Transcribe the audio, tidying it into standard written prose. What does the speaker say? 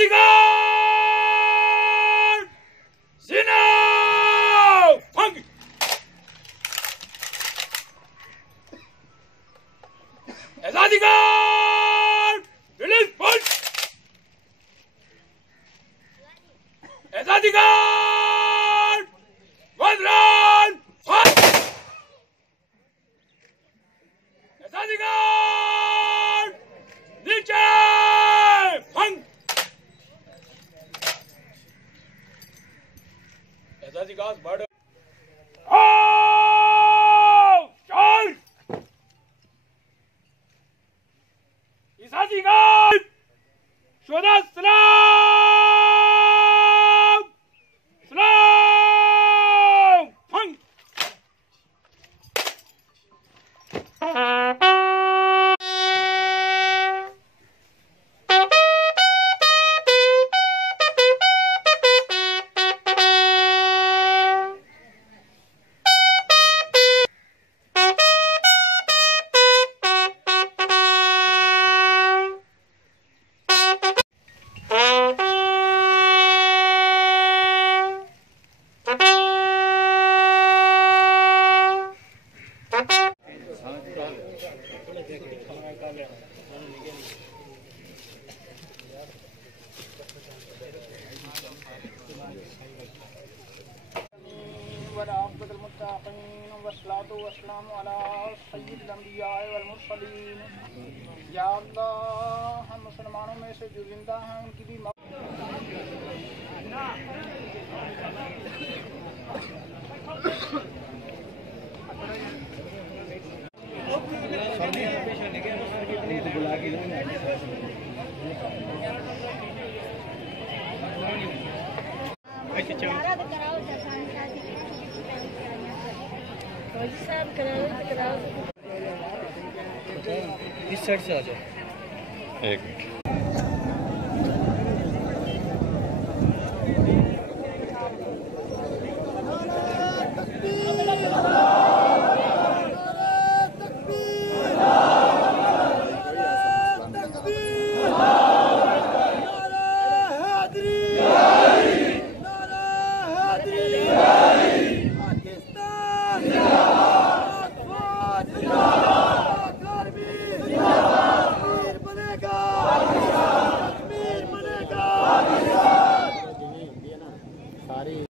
एजाज़ीगार सीना फंग एजाज़ीगार रिलीज पुश एजाज़ीगार वन रन फाइट एजाज़ीगार नीचे फंग एजाज़ीगार बॉर्डर एजाज़ीगार शुदा सलाम सलाम फंग या अल्लाह हम मुसलमानों में से जो जिंदा हैं उनकी भी इस साइड से आ जाओ। एक मिनट कश्मीर बनेगा।